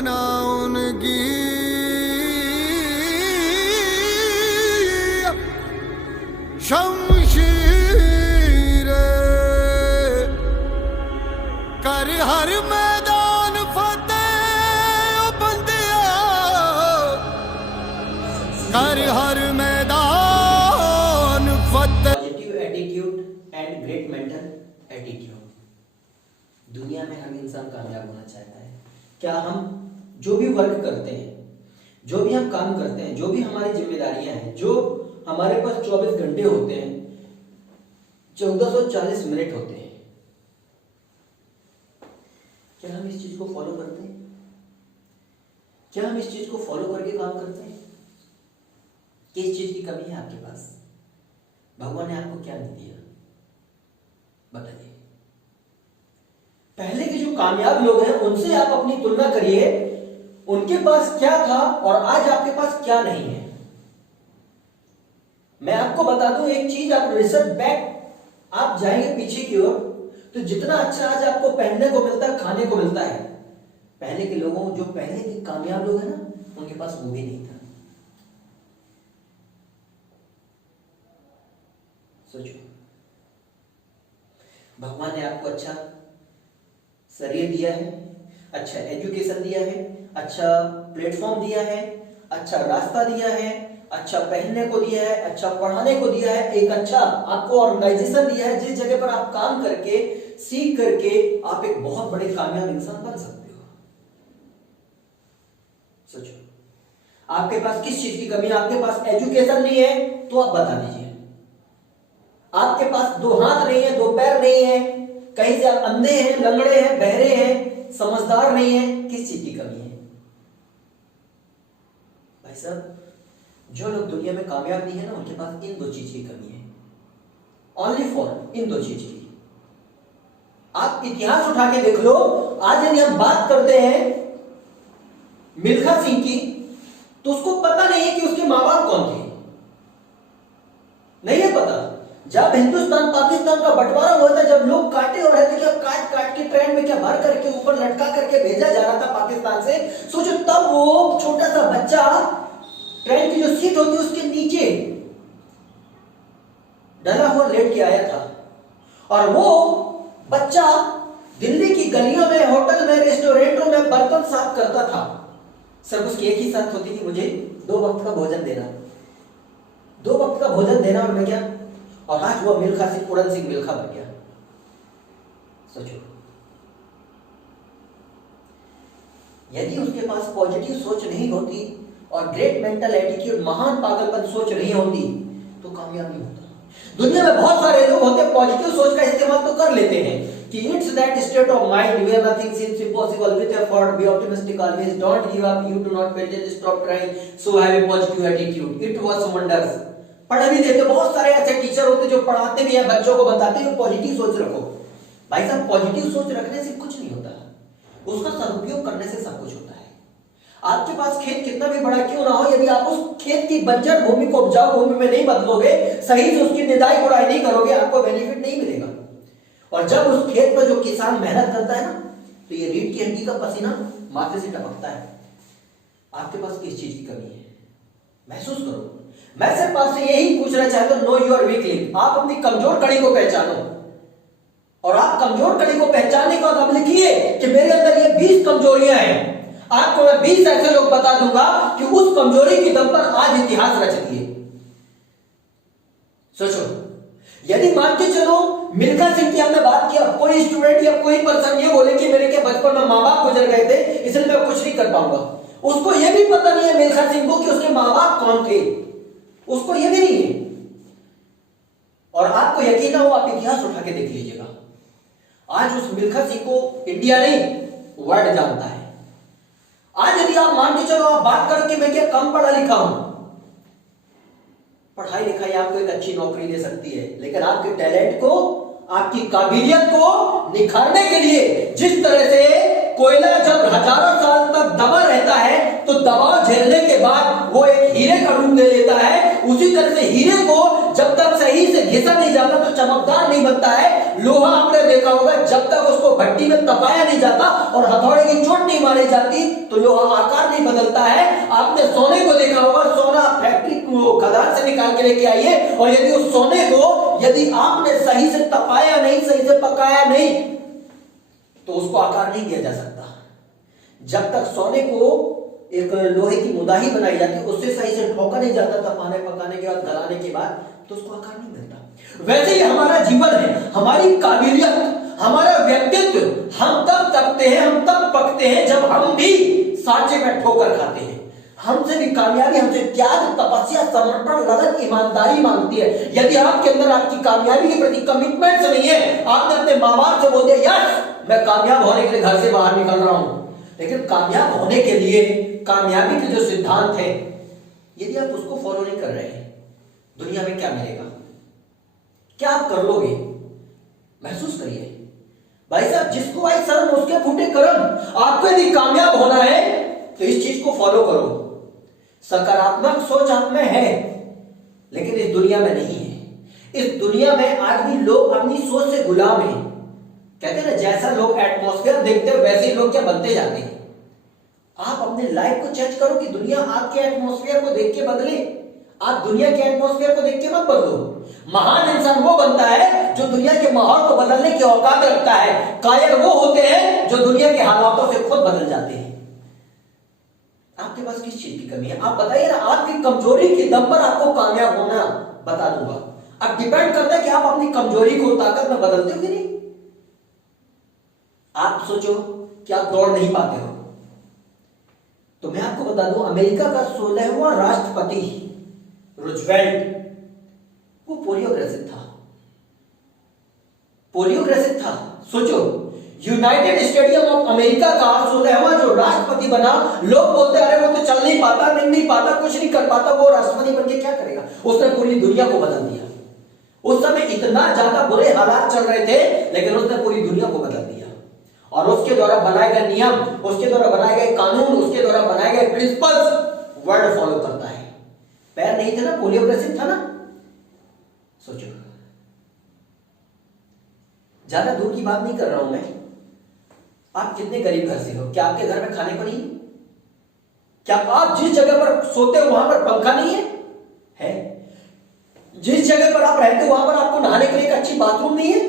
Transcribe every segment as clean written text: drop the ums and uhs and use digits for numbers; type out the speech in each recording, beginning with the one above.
बना उनकी शमशीर, कर हर मैदान फतेह बंदिया, कर हर मैदान फतेह। Positive attitude and great mental attitude. दुनिया में हर इंसान कामयाब होना चाहता है। क्या हम जो भी वर्क करते हैं, जो भी हम काम करते हैं, जो भी हमारी जिम्मेदारियां हैं, जो हमारे पास 24 घंटे होते हैं, 1440 मिनट होते हैं, क्या हम इस चीज को फॉलो करते हैं? क्या हम इस चीज को फॉलो करके काम करते हैं? किस चीज की कमी है आपके पास? भगवान ने आपको क्या नहीं दिया, बताइए। पहले के जो कामयाब लोग हैं उनसे आप अपनी तुलना करिए, उनके पास क्या था और आज आपके पास क्या नहीं है। मैं आपको बता दूं एक चीज, आप रिसर्च बैक आप जाएंगे पीछे की ओर, तो जितना अच्छा आज आपको पहनने को मिलता है, खाने को मिलता है, पहले के लोगों, जो पहले के कामयाब लोग हैं ना, उनके पास वो भी नहीं था। सोचो, भगवान ने आपको अच्छा शरीर दिया है, अच्छा एजुकेशन दिया है, अच्छा प्लेटफॉर्म दिया है, अच्छा रास्ता दिया है, अच्छा पहनने को दिया है, अच्छा पढ़ाने को दिया है, एक अच्छा आपको ऑर्गेनाइजेशन दिया है जिस जगह पर आप काम करके, सीख करके आप एक बहुत बड़े कामयाब इंसान बन सकते हो। सोचो, आपके पास किस चीज की कमी है? आपके पास एजुकेशन नहीं है तो आप बता दीजिए। आपके पास 2 हाथ नहीं है, 2 पैर नहीं है, कहीं से आप अंधे हैं, लंगड़े हैं, बहरे हैं, समझदार नहीं है, किस चीज की कमी है? भाई साहब, जो लोग दुनिया में कामयाब नहीं है ना, उनके पास इन 2 चीज की कमी है, ओनली फॉर इन 2 चीज की। आप इतिहास उठा के देख लो। आज यदि हम बात करते हैं मिल्खा सिंह की, तो उसको पता नहीं है कि उसके मां बाप कौन थे, नहीं है पता। जब हिंदुस्तान पाकिस्तान का बंटवारा हुआ था, जब लोग काटे हो रहे थे, क्या काट काट के ट्रेन में क्या भर करके ऊपर लटका करके भेजा जा रहा था पाकिस्तान से, सोचो तब वो छोटा सा बच्चा ट्रेन की जो सीट होती है उसके नीचे डला हुआ लेट के आया था, और वो बच्चा दिल्ली की गलियों में, होटल में, रेस्टोरेंटों में बर्तन साफ करता था। सब उसकी एक ही शर्त होती थी, मुझे 2 वक्त का भोजन देना, 2 वक्त का भोजन देना, और मैं क्या, और आज वो मिल्खा सिंह, पूरन सिंह मिल्खा बन गया। सोचो, यदि उसके पास पॉजिटिव सोच नहीं होती और ग्रेट मेंटल एटीट्यूड, महान पागलपन सोच नहीं होती, तो कामयाब नहीं होता। दुनिया में बहुत सारे लोग होते हैं, पॉजिटिव सोच का इस्तेमाल तो कर लेते हैं कि it's that state of mind where nothing seems impossible, with effort be optimistic always, don't give up, you do not fail, stop trying, so have a positive attitude, it works wonders. पढ़ भी देते, बहुत सारे ऐसे teacher होते जो पढ़ाते भी हैं, बच्चों को बताते हैं पॉजिटिव सोच रखो। भाई साहब, पॉजिटिव सोच रखने से कुछ नहीं होता, उसका सदुपयोग करने से सब कुछ होता है। आपके पास खेत कितना भी बड़ा क्यों ना हो, यदि आप उस खेत की बंजर भूमि को उपजाऊ भूमि में नहीं बदलोगे, सही से उसकी निदाई गुड़ाई नहीं करोगे, आपको बेनिफिट नहीं मिलेगा। और जब उस खेत पर जो किसान मेहनत करता है ना, तो ये रीढ़ की हड्डी का पसीना माथे से टपकता है। आपके पास किस चीज की कमी है, महसूस करो। मैं सिर्फ आपसे यही पूछना चाहता हूं, नो योर वीक लिंक। आप अपनी कमजोर कड़ी को पहचानो, और आप कमजोर कड़ी को पहचानने के बाद आप लिखिए कि मेरे अंदर ये 20 कमजोरियां हैं। आपको मैं 20 ऐसे लोग बता दूंगा कि उस कमजोरी की दम पर आज इतिहास रच दिए। सोचो, यदि मान के चलो मिल्खा सिंह की हमने बात किया, कोई स्टूडेंट या कोई पर्सन ये बोले कि मेरे के बचपन में माँ बाप गुजर गए थे, इसलिए मैं कुछ नहीं कर पाऊंगा, उसको यह भी पता नहीं है मिल्खा सिंह को कि उसके माँ बाप कौन थे, उसको यह भी नहीं है। और आपको यकीन ना हो, आप इतिहास उठा के देख लीजिएगा, आज उस मिल्खा सिंह को इंडिया नहीं वर्ल्ड जानता है। आज यदि आप मान के चलो, आप बात करो कि मैं क्या कम पढ़ा लिखा हूं, पढ़ाई लिखाई आपको एक अच्छी नौकरी दे सकती है, लेकिन आपके टैलेंट को, आपकी काबिलियत को निखारने के लिए, जिस तरह से कोयला जब हजारों साल तक दबा रहता है, तो तो दबाव झेलने के बाद वो एक हीरे का रूप ले लेता है। उसी तरह से हीरे को जब तक सही से घिसा नहीं जाता तो चमकदार नहीं बनता है। लोहा आपने देखा होगा, जब तक उसको भट्टी में तपाया नहीं जाता और हथौड़े की चोट नहीं मारी जाती तो लोहा आकार नहीं बदलता है। आपने सोने को देखा होगा, सोना फैक्ट्री खदान से निकाल के लेके आइए और यदि उस सोने को यदि आपने सही से तपाया नहीं, सही से पकाया नहीं, तो उसको आकार नहीं दिया जा सकता। जब तक सोने को एक लोहे की मुदाही बनाई जाती है, उससे सही से ठोका नहीं जाता, तपाने पकाने के बाद, गलाने के बाद, तो उसको आकार नहीं मिलता। वैसे ही हमारा जीवन है, हमारी काबिलियत, हमारा व्यक्तित्व हम तब तपते हैं, हम तब पकते हैं जब हम भी सांचे में ठोकर खाते हैं। हमसे भी कामयाबी हमसे त्याग, तपस्या, समर्पण, लगन, ईमानदारी मांगती है। यदि आपके अंदर आपकी कामयाबी के प्रति कमिटमेंट नहीं है, आपने अपने माँ बाप से बोल दिया यस मैं कामयाब होने के लिए घर से बाहर निकल रहा हूं, लेकिन कामयाब होने के लिए कामयाबी के जो सिद्धांत है यदि आप उसको फॉलो नहीं कर रहे हैं, दुनिया में क्या मिलेगा, क्या आप कर लोगे? महसूस करिए भाई साहब, जिसको आई शर्म उसके फूटे कर्म। आपको यदि कामयाब होना है तो इस चीज को फॉलो करो। सकारात्मक सोच आप में है लेकिन इस दुनिया में नहीं है। इस दुनिया में आज भी लोग अपनी सोच से गुलाम हैं। कहते हैं ना, जैसा लोग एटमॉस्फेयर देखते हैं वैसे ही लोग क्या बनते जाते हैं। आप अपने लाइफ को चेंज करो कि दुनिया आपके एटमॉस्फेयर को देख के बदले। आप दुनिया के एटमॉस्फेयर को देख के मत बदलो। महान इंसान वो बनता है जो दुनिया के माहौल को बदलने की औकात रखता है। कायर वो होते हैं जो दुनिया के हालातों से खुद बदल जाते हैं। आपके पास किस चीज की कमी है आप बताइए ना। आपकी कमजोरी के दम पर आपको कामयाब होना बता दूंगा। अब डिपेंड करता है कि आप अपनी कमजोरी को ताकत में बदलते हो कि नहीं। आप सोचो कि आप दौड़ नहीं पाते हो, तो मैं आपको बता दूं, अमेरिका का 16वां राष्ट्रपति रूजवेल्ट वो पोलियोग्रसित था। पोलियोग्रसित था। सोचो, यूनाइटेड स्टेडियम ऑफ अमेरिका का 16वां जो राष्ट्रपति बना, लोग बोलते अरे वो तो चल नहीं पाता, नहीं पाता, कुछ नहीं कर पाता, वो राष्ट्रपति बनके क्या करेगा। उसने पूरी दुनिया को बदल दिया। उस समय इतना ज्यादा बुरे हालात चल रहे थे लेकिन उसने पूरी दुनिया को बदल दिया। और उसके द्वारा बनाए गए नियम, उसके द्वारा बनाए गए कानून, उसके द्वारा बनाए गए प्रिंसिपल्स वर्ल्ड फॉलो करता है। पैर नहीं थे ना, पोलियोग्रसित था ना। सोचो, ज्यादा दूर की बात नहीं कर रहा हूं मैं। आप कितने गरीब घर से हो? क्या आपके घर में खाने को नहीं? क्या आप जिस जगह पर सोते हो वहां पर पंखा नहीं है? है। जिस जगह पर आप रहते हो वहां पर आपको नहाने के लिए एक अच्छी बाथरूम नहीं है?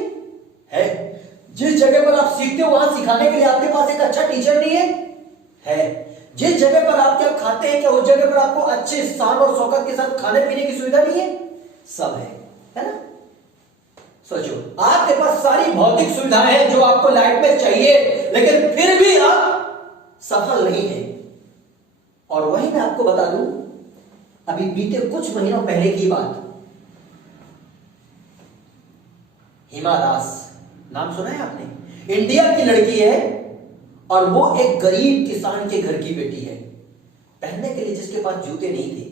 है। जिस जगह पर आप सीखते हो वहां सिखाने के लिए आपके पास एक अच्छा टीचर नहीं है? है। जिस जगह पर आप क्या खाते हैं, क्या उस जगह पर आपको अच्छे शान और शौकत के साथ खाने पीने की सुविधा नहीं है? सब है ना। सोचो, आपके पास सारी भौतिक सुविधाएं हैं जो आपको लाइफ में चाहिए, लेकिन फिर भी आप सफल नहीं है। और वही मैं आपको बता दूं, अभी बीते कुछ महीनों पहले की बात, हिमा दास नाम सुना है आपने? इंडिया की लड़की है और वो एक गरीब किसान के घर की बेटी है। पहनने के लिए जिसके पास जूते नहीं थे।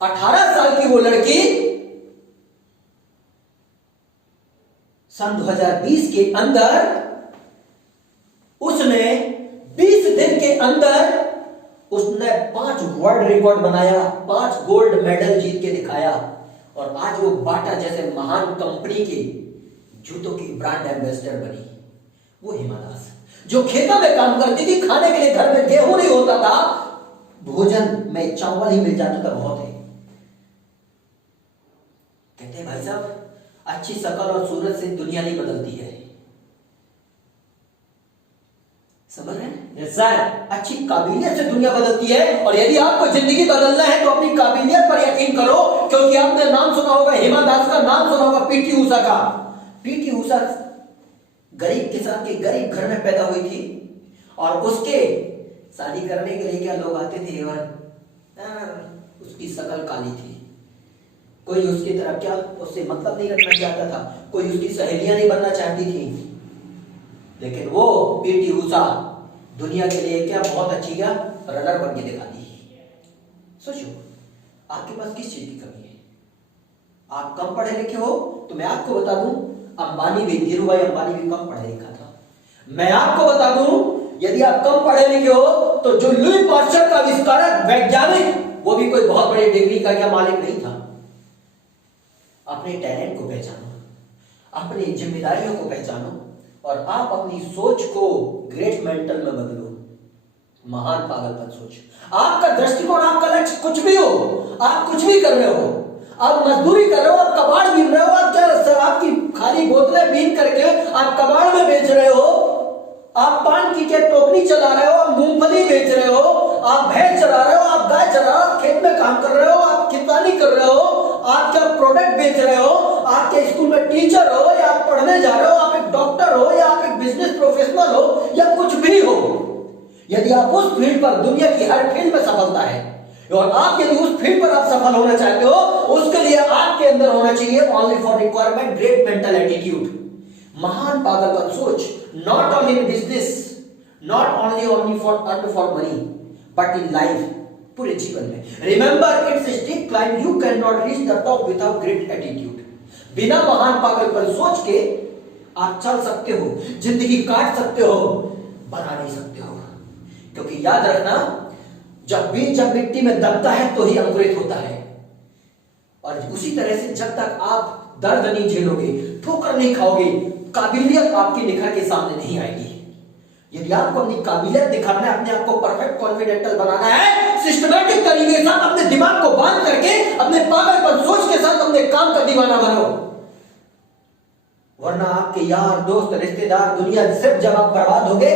18 साल की वो लड़की सन 2020 के अंदर उसने 20 दिन के अंदर उसने 5 वर्ल्ड रिकॉर्ड बनाया, 5 गोल्ड मेडल जीत के दिखाया। और आज वो बाटा जैसे महान कंपनी के जूतों की ब्रांड एम्बेसडर बनी। वो हिमा दास जो खेतों में काम करती थी, खाने के लिए घर में गेहूं नहीं होता था, भोजन में चावल ही मिल जाता था, बहुत है। कहते हैं भाई साहब, अच्छी शकल और सूरत से दुनिया नहीं बदलती है। समझ रहे हैं? Yes sir. अच्छी काबिलियत से दुनिया बदलती है। और यदि आपको जिंदगी बदलना है तो अपनी काबिलियत पर यकीन करो, क्योंकि आपने नाम सुना होगा हिमा दास का, नाम सुना होगा पीटी ऊषा का। पीटी ऊषा गरीब किसान के गरीब घर में पैदा हुई थी और उसके शादी करने के लिए क्या लोग आते थे, उसकी शकल काली थी। कोई उसकी तरफ क्या उससे मतलब नहीं रखना चाहता था, कोई उसकी सहेलियां नहीं बनना चाहती थी। लेकिन वो पीटी ऊषा दुनिया के लिए क्या बहुत अच्छी क्या रनर बन के दिखा दी। सोचो, आपके पास किस चीज की कमी है? आप कम पढ़े लिखे हो तो मैं आपको बता दूं, अंबानी भी, धीरूभाई अंबानी भी कम पढ़ा लिखा था। मैं आपको बता दूं, यदि आप कम पढ़े लिखे हो तो जो लुई पाश्चर का आविष्कारक वैज्ञानिक, वो भी कोई बहुत बड़ी डिग्री का क्या मालिक नहीं था। अपने टैलेंट को पहचानो, अपनी जिम्मेदारियों को पहचानो और आप अपनी सोच को ग्रेट मेंटल में बदलो। महान पागलपन सोच। आपका दृष्टिकोण, आपका लक्ष्य कुछ भी हो, आप कुछ भी कर रहे हो, आप मजदूरी कर रहे हो, आप कबाड़ बीन रहे हो, आप क्या शराब की खाली बोतलें बीन करके आप कबाड़ में बेच रहे हो, आप पान की क्या टोकरी चला रहे हो, आप मूंगफली बेच रहे हो, आप भैंस चला रहे हो, आप गाय चला रहे हो, आप खेत में काम कर रहे हो, आप किसानी कर रहे हो, आप क्या प्रोडक्ट बेच रहे हो, आप क्या स्कूल में टीचर हो या आप पढ़ने जा रहे हो, आप एक डॉक्टर हो या आप एक बिजनेस प्रोफेशनल हो या कुछ भी हो, यदि आप उस फील्ड पर, दुनिया की हर फील्ड में सफलता है और आप यदि उस फील्ड पर आप सफल होना चाहते हो, उसके लिए आपके अंदर होना चाहिए only for requirement great mental attitude, महान पागलपन सोच। Not only in business, not only for money, but in life, पूरे जीवन में। Remember it's steep climb, you can not reach the top without great attitude. बिना महान पागलपन सोच के आप चल सकते हो, जिंदगी काट सकते हो, बना नहीं सकते हो। क्योंकि याद रखना, जब बीज जब मिट्टी में दबता है तो ही अंकुरित होता है। और उसी तरह से जब तक आप दर्द नहीं झेलोगे, ठोकर नहीं खाओगे, काबिलियत आपकी निखर के सामने नहीं आएगी। यदि आपको अपनी काबिलियत दिखाना है, अपने आप को परफेक्ट कॉन्फिडेंटल बनाना है, सिस्टमैटिक तरीके के साथ अपने दिमाग को बांध करके, अपने पागलपन सोच के साथ अपने काम का दीवाना बनो। वरना आपके यार, दोस्त, रिश्तेदार, दुनिया सिर्फ जब आप बर्बाद होगे,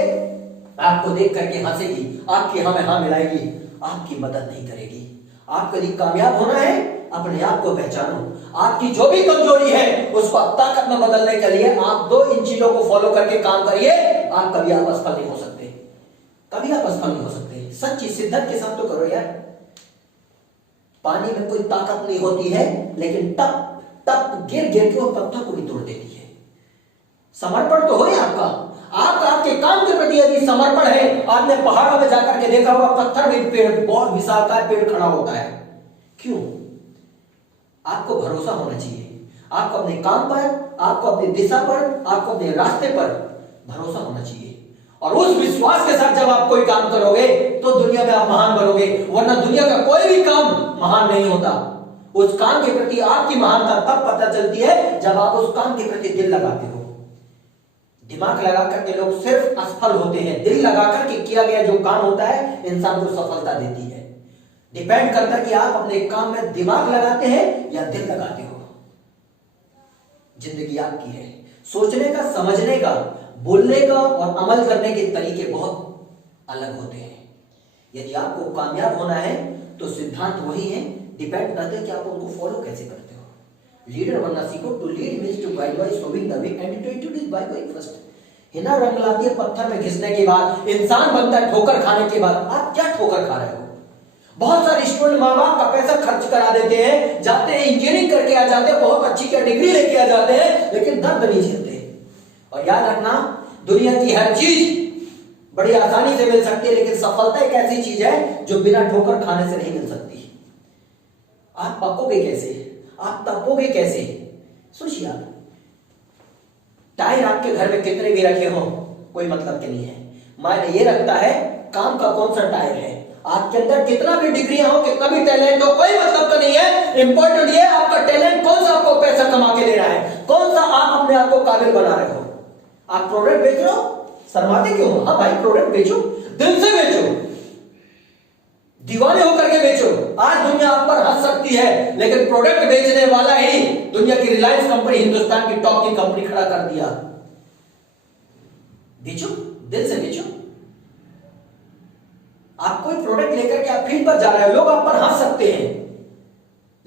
आपको देख करके हंसेगी, आपकी हाँ में हाँ मिलाएगी, आपकी मदद नहीं करेगी। आपको यदि कामयाब होना है, अपने आप को पहचानो। आपकी जो भी कमजोरी है उसको ताकत में बदलने के लिए आप 2 इन चीजों को फॉलो करके काम करिए। आप कभी आप असफल नहीं हो सकते, कभी आप असफल नहीं हो सकते। सच्ची शिद्दत के साथ तो करो यार। पानी में कोई ताकत नहीं होती है, लेकिन टप टप गिर गिर के वो पत्थर को भी तोड़ देती है। समर्पण तो हो आपका, आपके काम के प्रति यदि समर्पण है। आपने पहाड़ों में जाकर के देखा होगा, पत्थर में पेड़, बहुत विशालकाय पेड़ खड़ा होता है। क्यों? आपको भरोसा होना चाहिए। आपको अपने काम पर, आपको अपनी दिशा पर, आपको अपने रास्ते पर भरोसा होना चाहिए। और उस विश्वास के साथ जब आप कोई काम करोगे तो दुनिया में आप महान बनोगे। वरना दुनिया का कोई भी काम महान नहीं होता। उस काम के प्रति आपकी महानता तब पता चलती है जब आप उस काम के प्रति दिल लगाते हो। दिमाग लगा करके लोग सिर्फ असफल होते हैं। दिल लगा करके किया गया जो काम होता है इंसान को सफलता देती है। डिपेंड करता है कि आप अपने काम में दिमाग लगाते हैं या दिल लगाते हो। जिंदगी आपकी है। सोचने का, समझने का, बोलने का और अमल करने के तरीके बहुत अलग होते हैं। यदि आपको कामयाब होना है तो सिद्धांत वही है, डिपेंड करते हैं कि आप उनको फॉलो कैसे करते हो। लीडर बनना सीखो। To lead means to guide by showing the way and to attitude is by going first. हिना रंग लाती है पत्थर में घिसने के बाद, इंसान बनता है ठोकर खाने के बाद। आप क्या ठोकर खा रहे हो? बहुत सारे स्टूडेंट माँ बाप का पैसा खर्च करा देते हैं, जाते हैं इंजीनियरिंग करके आ जाते हैं, बहुत अच्छी क्या डिग्री लेके आ जाते हैं, लेकिन दर्द नहीं झेलते। और याद रखना, दुनिया की हर चीज बड़ी आसानी से मिल सकती है, लेकिन सफलता एक ऐसी चीज है जो बिना ठोकर खाने से नहीं मिल सकती। आप पकोगे कैसे? आप तपोगे कैसे? सोचिए आप, टायर आपके घर में कितने भी रखे हो कोई मतलब के नहीं है। मायने ये रखता है काम का कौन सा टायर है। आपके अंदर कितना भी डिग्रियां हो, कितना भी टैलेंट हो, कोई मतलब का नहीं है। इंपॉर्टेंट ये आपका टैलेंट कौन सा आपको पैसा कमा के दे रहा है, कौन सा आप अपने आप को काबिल बना रहे हो। आप प्रोडक्ट बेच रहे हो, शर्माते क्यों हो? हाँ भाई, प्रोडक्ट बेचो, दिल से बेचो, दीवाने होकर के बेचो। आज दुनिया आप पर हंस सकती है, लेकिन प्रोडक्ट बेचने वाला ही दुनिया की रिलायंस कंपनी, हिंदुस्तान की टॉप की कंपनी खड़ा कर दिया। बेचो, दिल से बेचो। आप कोई प्रोडक्ट लेकर के आप फील्ड पर जा रहे हो, लोग आप पर हंस सकते हैं,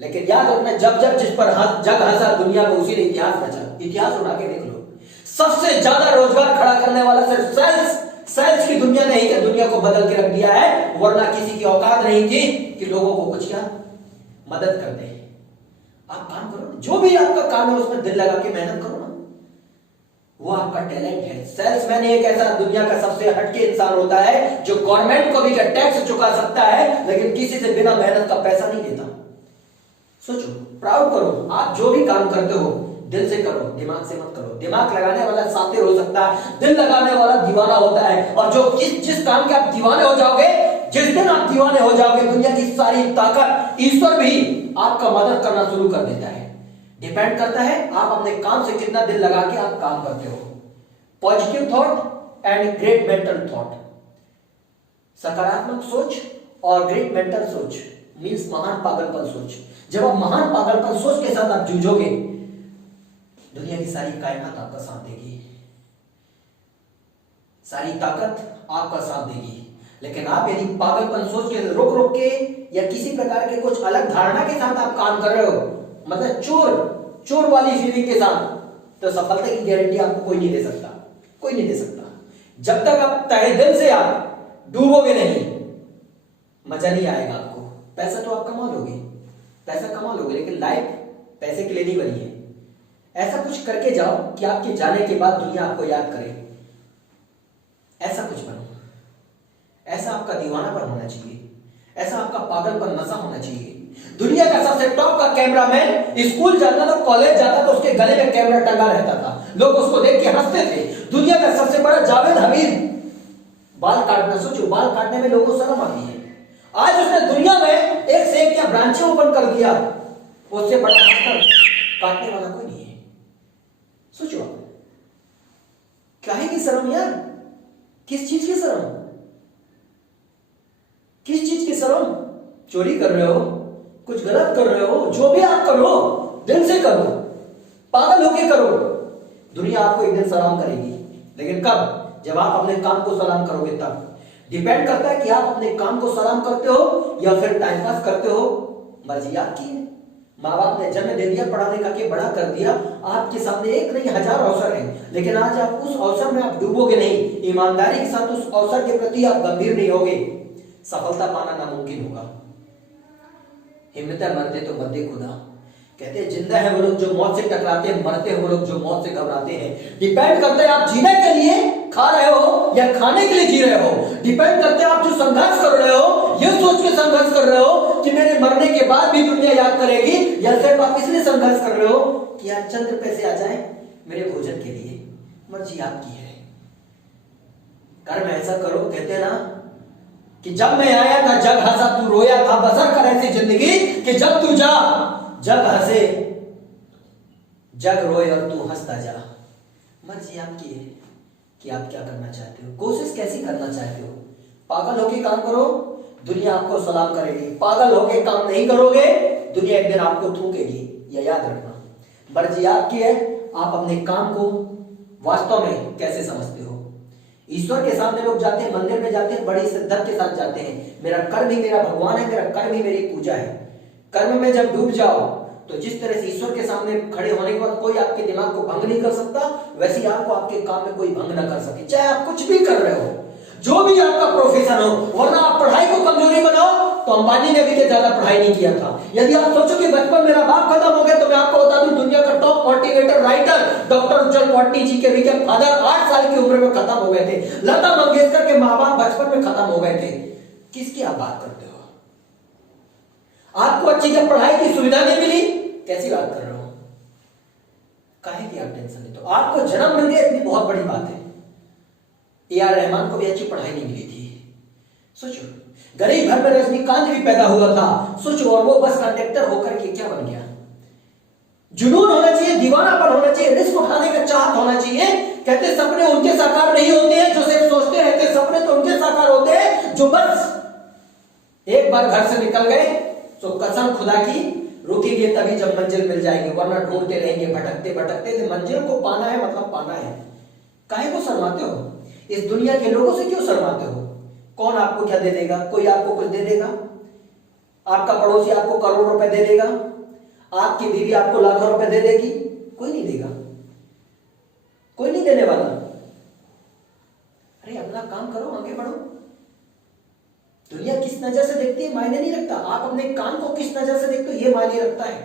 लेकिन याद रखना, जब जब जिस पर जग हंसा दुनिया को, उसी ने इतिहास रचा। इतिहास उठा के देख लो। सबसे ज्यादा रोजगार खड़ा करने वाला सिर्फ सेल्स की दुनिया ने ही क्या दुनिया को बदल के रख दिया है। वरना किसी की औकात नहीं थी कि लोगों को कुछ क्या मदद कर दे। आप काम करो, जो भी आपका काम है उसमें दिल लगा के मेहनत करो ना, वो आपका टैलेंट है। सेल्समैन एक ऐसा दुनिया का सबसे हटके इंसान होता है जो गवर्नमेंट को भी क्या टैक्स चुका सकता है, लेकिन किसी से बिना मेहनत का पैसा नहीं देता। सोचो, प्राउड करो। आप जो भी काम करते हो, दिल से करो, दिमाग से मत करो। दिमाग लगाने वाला शातिर हो सकता है, दिल लगाने वाला दीवाना होता है। और जो जिस काम के आप दीवाने हो जाओगे, जिस दिन आप दीवाने हो जाओगे, दुनिया की सारी ताकत, ईश्वर भी आपका मदद करना शुरू कर देता है। डिपेंड करता है आप अपने काम से कितना दिल लगा के आप काम करते हो। Positive thought and great mental thought, सकारात्मक सोच और ग्रेट मेंटल सोच मीन्स महान पागलपन सोच। जब आप महान पागलपन सोच के साथ आप जूझोगे, दुनिया की सारी कायनात आपका साथ देगी, सारी ताकत आपका साथ देगी। लेकिन आप यदि पागलपन सोच के रुक रुक के या किसी प्रकार के कुछ अलग धारणा के साथ आप काम कर रहे हो, मतलब चोर वाली फीलिंग के साथ, तो सफलता की गारंटी आपको कोई नहीं दे सकता, कोई नहीं दे सकता। जब तक आप तहे दिल से आप डूबोगे नहीं, मजा नहीं आएगा आपको। पैसा तो आप कमा लोगे, पैसा कमा लोगे, लेकिन लाइफ पैसे के लिए नहीं बनी है। ऐसा कुछ करके जाओ कि आपके जाने के बाद दुनिया आपको याद करे। ऐसा कुछ बनो, ऐसा आपका दीवानापन होना चाहिए, ऐसा आपका पागलपन नशा होना चाहिए। दुनिया का सबसे टॉप का कैमरामैन स्कूल जाता था, कॉलेज जाता था, उसके गले में कैमरा टंगा रहता था, लोग उसको देख के हंसते थे। दुनिया का सबसे बड़ा जावेद हमीद बाल काटना, सोचो बाल काटने में लोगों को शर्म आती है। आज उसने दुनिया में एक से एक क्या ब्रांचें ओपन कर दिया, उससे बड़ा काटने वाला कोई नहीं है। सोचो आप, क्या है कि शर्म यार? किस चीज की शर्म? किस चीज की शर्म? चोरी कर रहे हो, कुछ गलत कर रहे हो, जो भी आप करो दिल से करो, पागल होके करो, दुनिया आपको एक दिन सलाम करेगी। लेकिन कब? जब आप अपने काम को सलाम करोगे तब। डिपेंड करता है कि आप अपने काम को सलाम करते हो या फिर टाइम पास करते हो। मर्जी आपकी है। माँ बाप ने जन्म दे दिया, पढ़ा लिखा के बड़ा कर दिया, आपके सामने एक नहीं हजार अवसर हैं, लेकिन आज आप उस अवसर में आप डूबोगे नहीं, ईमानदारी के साथ उस अवसर के प्रति आप गंभीर नहीं होगे, सफलता पाना नामुमकिन होगा। हिम्मत मरते तो बंदे खुदा। कहते हैं जिंदा है वो लोग जो मौत से टकराते हैं, मरते हैं वो लोग जो मौत से घबराते हैं। डिपेंड करता है आप जीने के लिए खा रहे हो या खाने के लिए जी रहे हो। डिपेंड करते हैं आप जो संघर्ष कर रहे हो, ये सोच के संघर्ष कर रहे हो कि मेरे मरने के बाद भी दुनिया याद करेगी, या सिर्फ आप इसलिए संघर्ष कर रहे हो कि यार चंद पैसे आ जाए मेरे भोजन के लिए। मर्जी आपकी है, कर्म ऐसा करो। कहते हैं ना कि जब मैं आया था जग हंसा तू रोया था, बसर कर ऐसी जिंदगी कि जब तू जा जग हंसे जग रोए और तू हंसता जा। मर्जी आपकी है कि आप क्या करना चाहते हो, कोशिश कैसी करना चाहते हो। पागल होके काम करो, दुनिया आपको सलाम करेगी। पागल होके काम नहीं करोगे, दुनिया एक दिन आपको थूकेगी, यह याद रखना। मर्जी आपकी है, आप अपने काम को वास्तव में कैसे समझते हो। ईश्वर के सामने लोग जाते हैं, मंदिर में जाते हैं, बड़ी शिद्दत के साथ जाते हैं। मेरा कर्म ही मेरा भगवान है, मेरा कर्म ही मेरी पूजा है। कर्म में जब डूब जाओ तो जिस तरह से ईश्वर के सामने खड़े होने के बाद कोई आपके दिमाग को भंग नहीं कर सकता, वैसे ही आपको आपके काम में कोई भंग ना कर सके, चाहे आप कुछ भी कर रहे हो, जो भी आपका प्रोफेशन हो। वरना आप पढ़ाई को कमजोरी बनाओ तो अंबानी ने भी ज्यादा पढ़ाई नहीं किया था। यदि आप सोचो कि बचपन मेरा बाप खत्म हो गया, तो मैं आपको बता दूं दुनिया का टॉप मोटिवेटर राइटर डॉक्टर उज्जवल पटनी जी के भी फादर 8 साल की उम्र में खत्म हो गए थे। लता मंगेशकर के माँ बाप बचपन में खत्म हो गए थे। किसकी आप बात करते हो? आपको अच्छी जब पढ़ाई की सुविधा नहीं मिली, कैसी बात कर रहे हो? काहे की आप टेंशन लेते हो? आपको जन्म मिल गया, इतनी बहुत बड़ी बात है। ए.आर. रहमान को भी अच्छी पढ़ाई नहीं मिली थी। सोचो, गरीब घर में रजनीकांत भी पैदा हुआ था। सोचो, और वो बस कंडक्टर होकर के क्या बन गया। जुनून होना चाहिए, दीवानापन होना चाहिए, रिस्क उठाने का चाहत होना चाहिए। कहते सपने उनके साकार नहीं होते हैं जो सिर्फ सोचते रहते, सपने तो उनके साकार होते हैं जो बस एक बार घर से निकल गए तो कसम खुदा की रुकेंगे तभी जब मंजिल मिल जाएगी, वरना ढूंढते रहेंगे भटकते भटकते। मंजिल को पाना है मतलब पाना है। काहे को शर्माते हो? इस दुनिया के लोगों से क्यों शर्माते हो? कौन आपको क्या दे देगा? कोई आपको कुछ दे देगा? आपका पड़ोसी आपको करोड़ रुपए दे देगा? आपकी बीवी आपको लाखों रुपए दे देगी? कोई नहीं देगा, कोई नहीं देने वाला। अरे अपना काम करो, आगे बढ़ो। दुनिया किस नजर से देखती है मायने नहीं रखता, आप अपने काम को किस नजर से देखते हो ये मायने रखता है।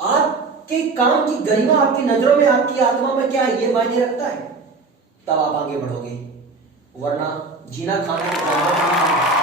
आपके काम की गरिमा आपकी नजरों में, आपकी आत्मा में क्या है ये मायने रखता है। तब आप आगे बढ़ोगे, वरना जीना खाना